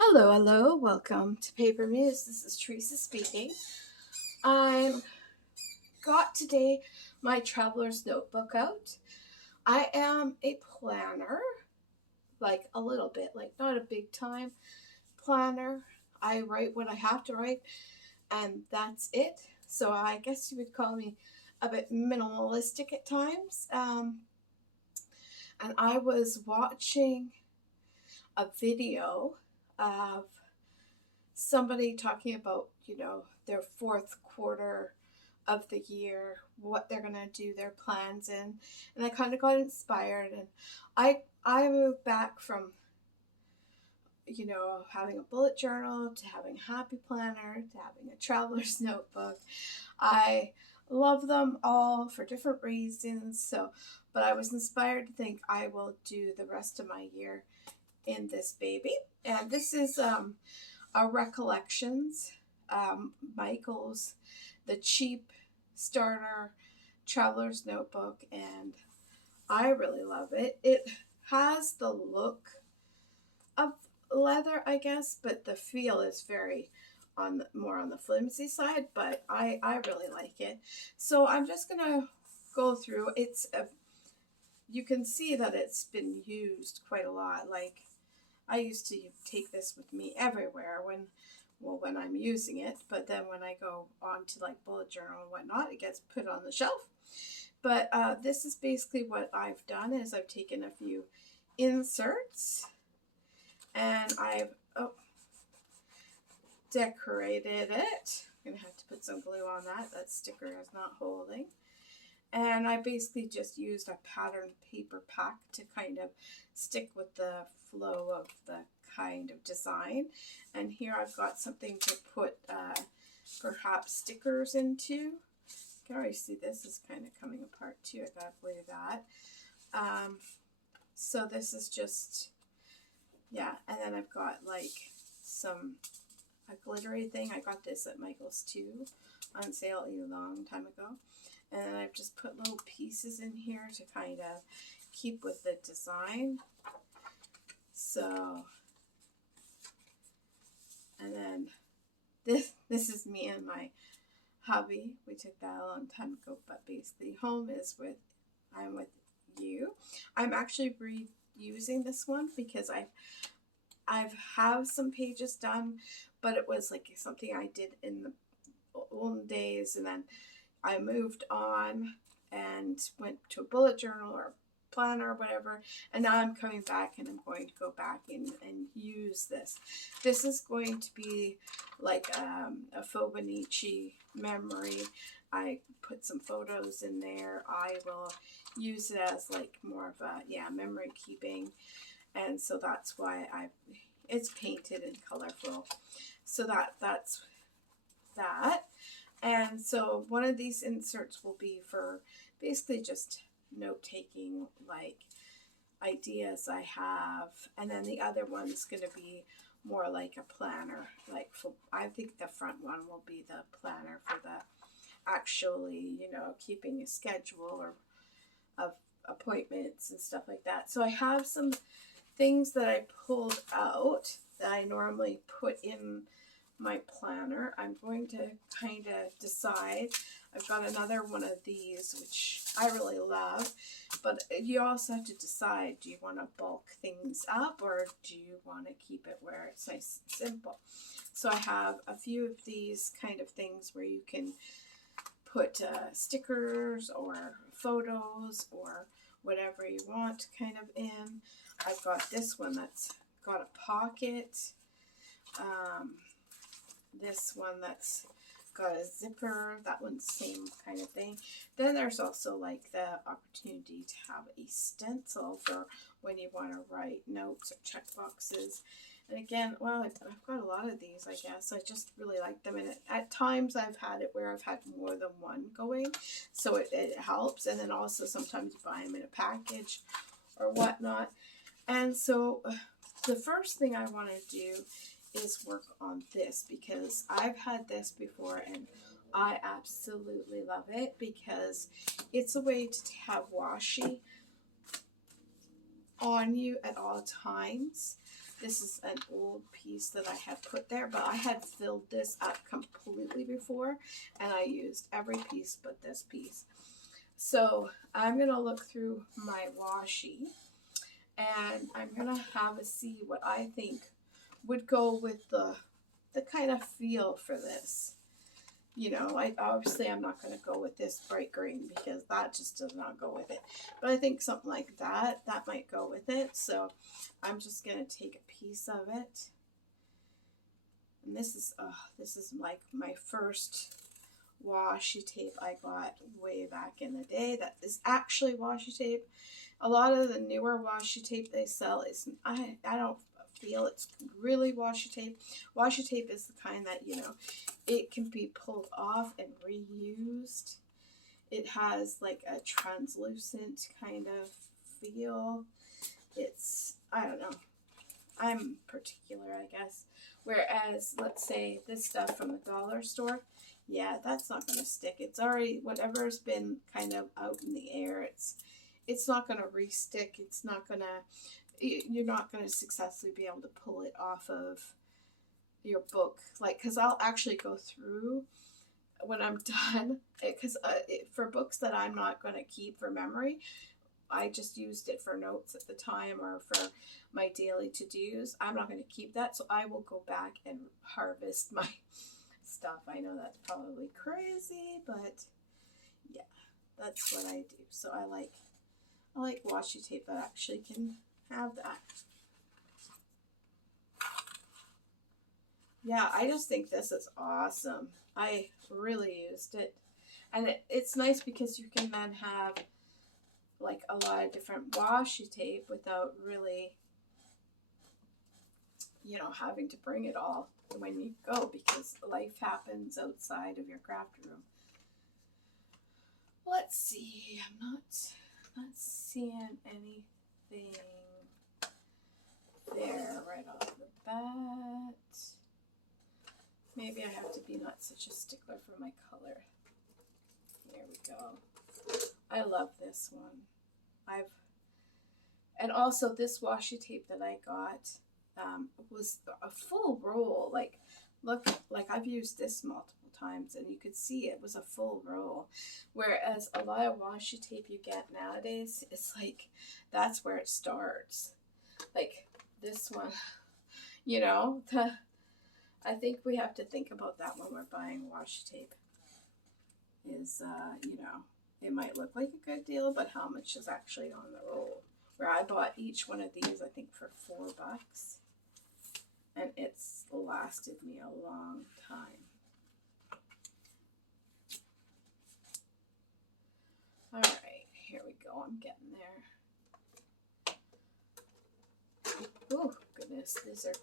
Hello, hello, welcome to Paper Muse. This is Teresa speaking. I've got today my traveler's notebook out. I am a planner, like a little bit, like not a big time planner. I write what I have to write, and that's it. So I guess you would call me a bit minimalistic at times. And I was watching a video of somebody talking about, their fourth quarter of the year, what they're going to do, their plans in. And I kind of got inspired, and I moved back from, having a bullet journal to having a happy planner to having a traveler's notebook. I love them all for different reasons. But I was inspired to think I will do the rest of my year in this baby. And this is our recollections, Michael's, the cheap starter traveler's notebook, and I really love it. It has the look of leather, I guess, but the feel is very more on the flimsy side, but I really like it. So I'm just gonna go through. You can see that it's been used quite a lot. Like, I used to take this with me everywhere when I'm using it, but then when I go on to like bullet journal and whatnot, it gets put on the shelf. But this is basically what I've done is I've taken a few inserts and I've decorated it. I'm gonna have to put some glue on that. That sticker is not holding. And I basically just used a patterned paper pack to kind of stick with the flow of the kind of design. And here I've got something to put perhaps stickers into. You can already see this is kind of coming apart too. I gotta glue that. So this is just, yeah. And then I've got like a glittery thing. I got this at Michael's too on sale a long time ago. And then I've just put little pieces in here to kind of keep with the design. So, and then this is me and my hubby. We took that a long time ago, but basically home is I'm with you. I'm actually reusing this one because I've have some pages done, but it was like something I did in the olden days, and then I moved on and went to a bullet journal or planner or whatever, and now I'm coming back and I'm going to go back and use this. This is going to be like a Fauxbonichi memory. I put some photos in there. I will use it as like more of a memory keeping, and so that's why it's painted and colorful. So that's that. And so one of these inserts will be for basically just note taking, like ideas I have, and then the other one's going to be more like a planner. Like I think the front one will be the planner for the actually, keeping a schedule or of appointments and stuff like that. So I have some things that I pulled out that I normally put in my planner. I'm going to kind of decide. I've got another one of these which I really love, but you also have to decide, do you want to bulk things up or do you want to keep it where it's nice and simple? So I have a few of these kind of things where you can put stickers or photos or whatever you want kind of in. I've got this one that's got a pocket. This one that's got a zipper. That one's the same kind of thing. Then there's also like the opportunity to have a stencil for when you want to write notes or check boxes. And again, well, I've got a lot of these, I guess. I just really like them. And at times I've had it where I've had more than one going. So it helps. And then also sometimes you buy them in a package or whatnot. And so the first thing I want to do is work on this because I've had this before and I absolutely love it because it's a way to have washi on you at all times. This is an old piece that I had put there, but I had filled this up completely before, and I used every piece but this piece. So I'm going to look through my washi, and I'm going to have a see what I think would go with the kind of feel for this. You know, like obviously I'm not going to go with this bright green because that just does not go with it. But I think something like that might go with it. So I'm just going to take a piece of it. And this is like my first washi tape I got way back in the day. That is actually washi tape. A lot of the newer washi tape they sell is, I don't feel it's really washi tape. Washi tape is the kind that, you know, it can be pulled off and reused. It has like a translucent kind of feel. It's, I don't know, I'm particular, I guess. Whereas, let's say this stuff from the dollar store, yeah, that's not going to stick. It's already, whatever's been kind of out in the air, it's not going to re-stick. It's not going to, you're not going to successfully be able to pull it off of your book. Like, because I'll actually go through when I'm done, because for books that I'm not going to keep for memory, I just used it for notes at the time or for my daily to-dos. I'm not going to keep that, so I will go back and harvest my stuff. I know that's probably crazy, but yeah, that's what I do. So I like washi tape that actually can have that. Yeah, I just think this is awesome. I really used it. And it's nice because you can then have like a lot of different washi tape without really, you know, having to bring it all when you go, because life happens outside of your craft room. Let's see, I'm not seeing anything there right off the bat. Maybe I have to be not such a stickler for my color. There we go. I love this one. And also this washi tape that I got was a full roll. Like, look, like I've used this multiple times and you could see it was a full roll. Whereas a lot of washi tape you get nowadays, it's like, that's where it starts. Like this one, you know, I think we have to think about that when we're buying washi tape. Is, you know, it might look like a good deal, but how much is actually on the roll? Where I bought each one of these, I think, for $4. And it's lasted me a long time. All right, here we go. I'm getting there. Oh, goodness, these are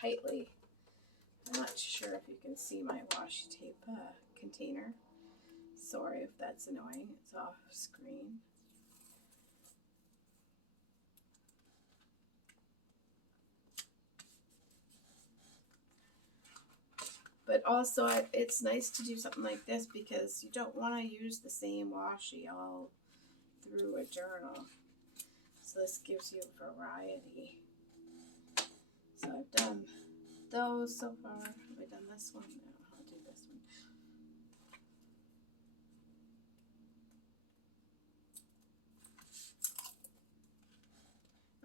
tightly. I'm not sure if you can see my washi tape container. Sorry if that's annoying. It's off screen. But also, it's nice to do something like this because you don't want to use the same washi all through a journal. So this gives you a variety. So I've done those so far. Have I done this one? No, I'll do this one.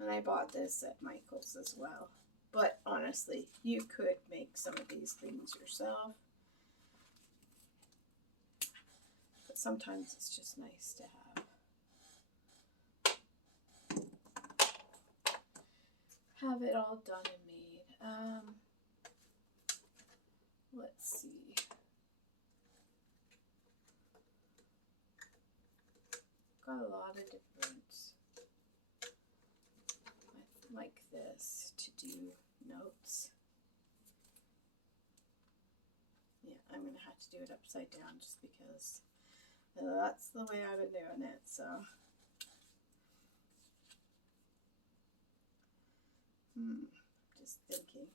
And I bought this at Michael's as well. But honestly, you could make some of these things yourself. But sometimes it's just nice to have it all done and made. Let's see. Got a lot of different, like this, to do notes. Yeah, I'm going to have to do it upside down just because that's the way I've been doing it, so. Just thinking.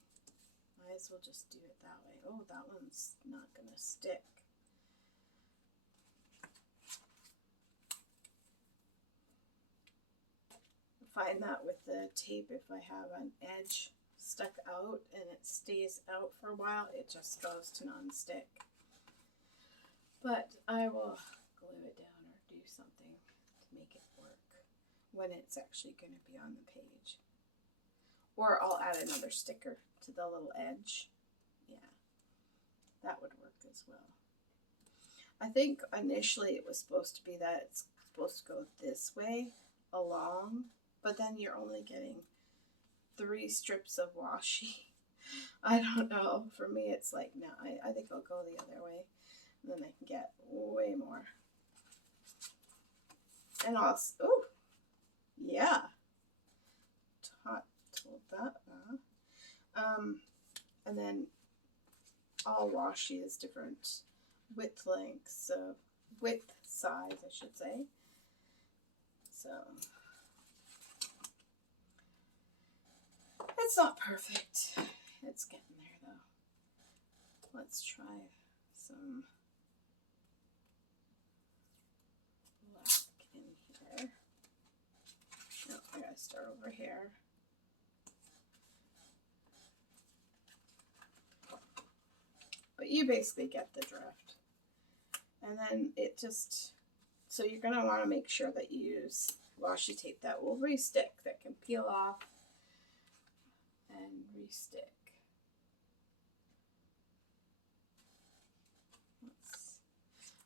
Might as well just do it that way. Oh, that one's not going to stick. Find that with the tape if I have an edge stuck out and it stays out for a while, it just goes to non-stick. But I will glue it down or do something to make it work when it's actually going to be on the page. Or I'll add another sticker to the little edge. Yeah, that would work as well. I think initially it was supposed to be that it's supposed to go this way along, but then you're only getting 3 strips of washi. I don't know. For me, it's like, no, I think I'll go the other way. And then I can get way more. And also, oh, yeah. Told that. And then all washi is different width lengths, so width size, I should say. So it's not perfect. It's getting there though. Let's try some black in here. No, I gotta start over here. But you basically get the drift. And then it just, so you're going to want to make sure that you use washi tape that will re-stick, that can peel off and re-stick.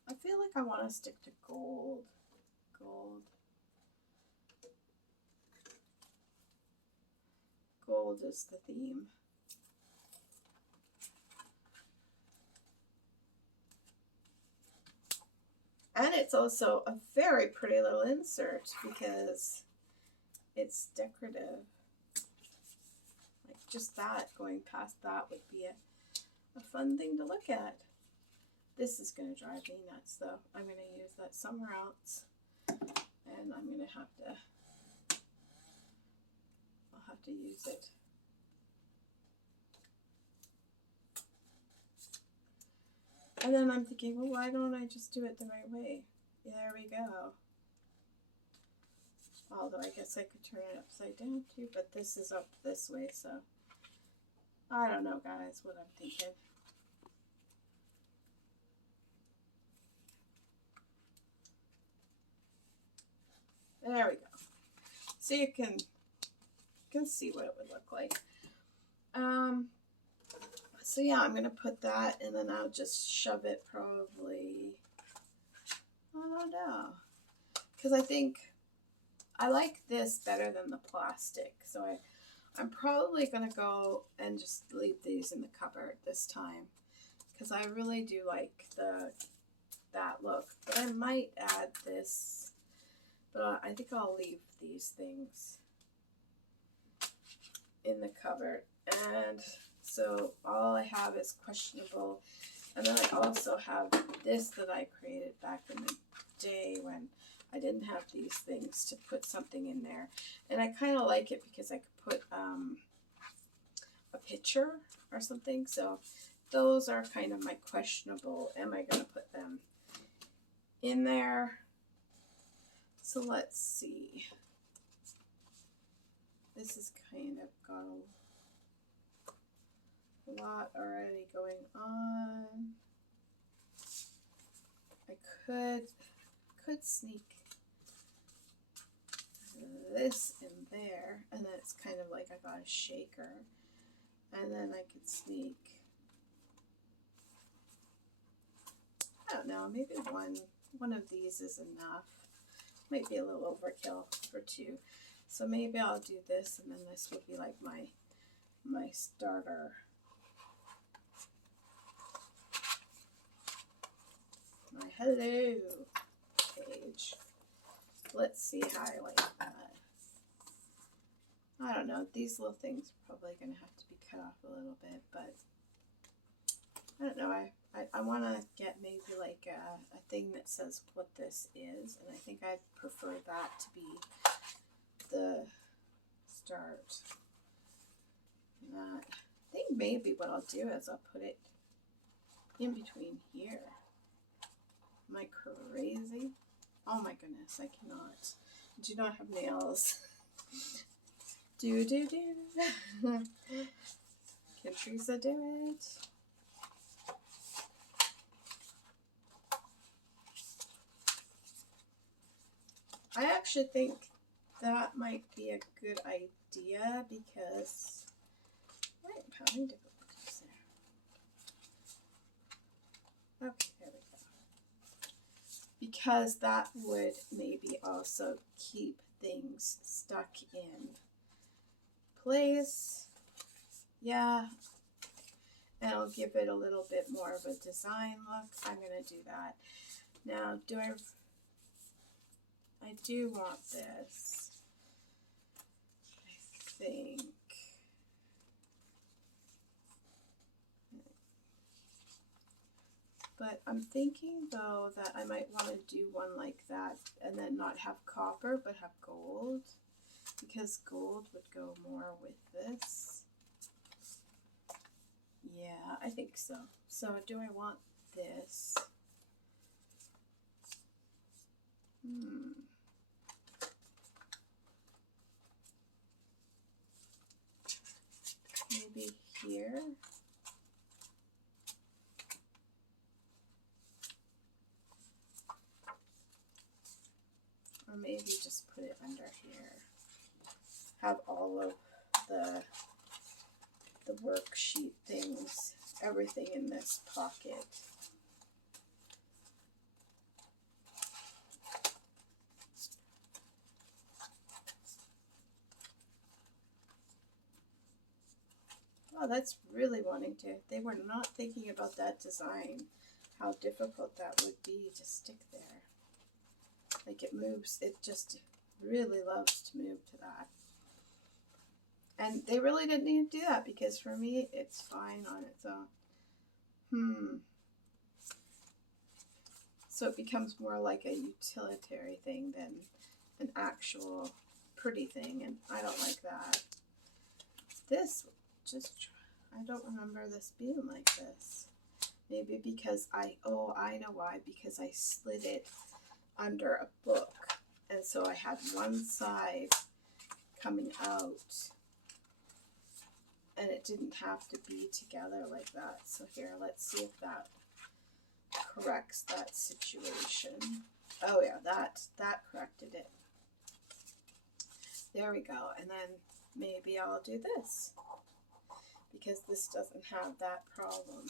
I feel like I want to stick to gold. Gold is the theme. And it's also a very pretty little insert because it's decorative. Like just that, going past that would be a fun thing to look at. This is going to drive me nuts though. I'm going to use that somewhere else. And I'm going to have to, I'll have to use it. And then I'm thinking, well, why don't I just do it the right way? Yeah, there we go. Although I guess I could turn it upside down too, but this is up this way, so I don't know, guys, what I'm thinking. There we go. So you can see what it would look like. So yeah, I'm going to put that, and then I'll just shove it probably, I don't know, because I think I like this better than the plastic. So I'm probably going to go and just leave these in the cupboard this time, because I really do like that look. But I might add this, but I think I'll leave these things in the cupboard. And so all I have is questionable. And then I also have this that I created back in the day when I didn't have these things to put something in there. And I kind of like it because I could put a picture or something. So those are kind of my questionable. Am I going to put them in there? So let's see. This is kind of got a lot already going on. I could sneak this in there, and then it's kind of like I got a shaker, and then I could sneak, I don't know, maybe one of these is enough. Might be a little overkill for 2. So maybe I'll do this, and then this will be like my starter. My hello page. Let's see how I like that. I don't know. These little things are probably going to have to be cut off a little bit, but I don't know. I want to get maybe like a thing that says what this is, and I think I'd prefer that to be the start. That. I think maybe what I'll do is I'll put it in between here. Am I crazy? Oh my goodness, I cannot. I do not have nails. Do. Can Teresa do it? I actually think that might be a good idea because I'm having difficulties there. Okay, there we go. Because that would maybe also keep things stuck in place. Yeah. And it'll give it a little bit more of a design look. I'm going to do that. Now, I do want this, I think. But I'm thinking, though, that I might want to do one like that and then not have copper, but have gold. Because gold would go more with this. Yeah, I think so. So, do I want this? Maybe here. Or maybe just put it under here. Have all of the worksheet things, everything in this pocket. Oh, that's really wanting to. They were not thinking about that design, how difficult that would be to stick there. Like it moves, it just really loves to move to that. And they really didn't need to do that because for me, it's fine on its own. So it becomes more like a utilitarian thing than an actual pretty thing, and I don't like that. This, I don't remember this being like this. Maybe because I know why, because I slid it under a book, and so I had one side coming out, and it didn't have to be together like that. So here, let's see if that corrects that situation. Oh yeah, that corrected it. There we go. And then maybe I'll do this because this doesn't have that problem.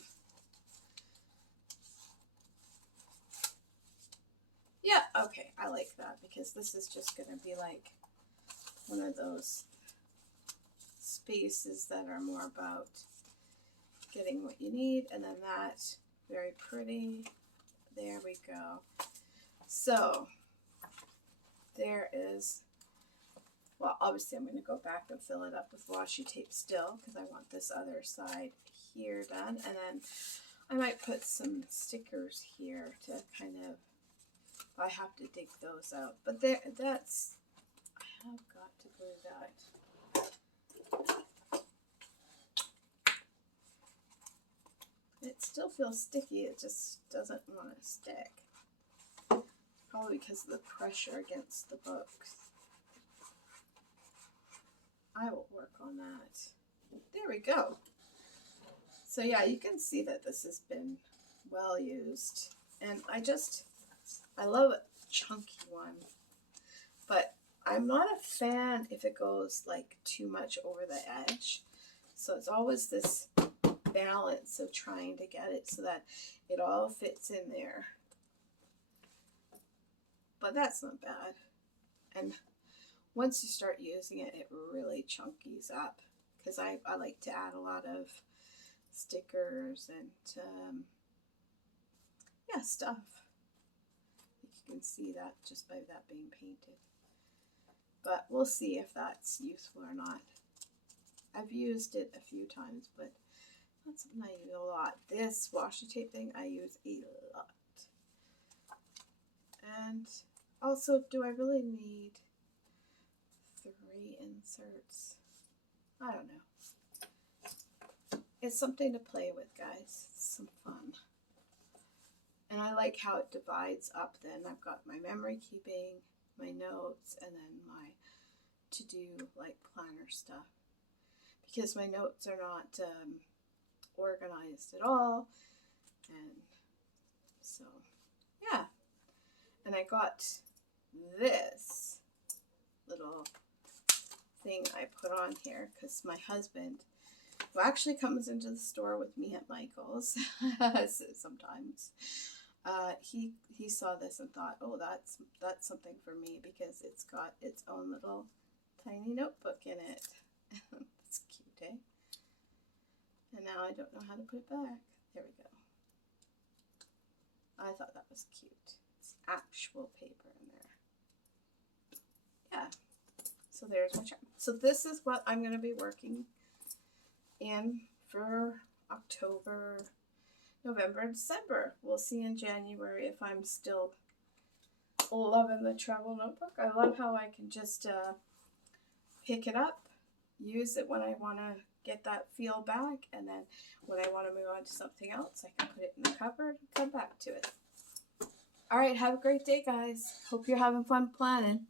Yeah, okay, I like that because this is just going to be like one of those spaces that are more about getting what you need, and then that, very pretty. There we go. So there is, well, obviously I'm going to go back and fill it up with washi tape still because I want this other side here done, and then I might put some stickers here to kind of, I have to dig those out, but there, that's, I have got to glue that. It still feels sticky, it just doesn't want to stick. Probably because of the pressure against the books. I will work on that. There we go. So yeah, you can see that this has been well used. And I love a chunky one. But I'm not a fan if it goes like too much over the edge. So it's always this balance of trying to get it so that it all fits in there. But that's not bad. And once you start using it, it really chunkies up because I like to add a lot of stickers and yeah, stuff. You can see that just by that being painted. But we'll see if that's useful or not. I've used it a few times, but not something I use a lot. This washi tape thing I use a lot. And also, do I really need 3 inserts? I don't know. It's something to play with, guys. It's some fun. And I like how it divides up then. I've got my memory keeping, my notes, and then my to do like planner stuff because my notes are not organized at all. And so, yeah. And I got this little thing I put on here because my husband, who actually comes into the store with me at Michael's sometimes, he saw this and thought, oh, that's something for me because it's got its own little tiny notebook in it. It's cute, eh? And now I don't know how to put it back. There we go. I thought that was cute. It's actual paper in there. Yeah. So there's my chart. So this is what I'm going to be working in for October, November, and December. We'll see in January if I'm still loving the travel notebook. I love how I can just pick it up, use it when I want to get that feel back, and then when I want to move on to something else, I can put it in the cupboard and come back to it. All right, have a great day, guys. Hope you're having fun planning.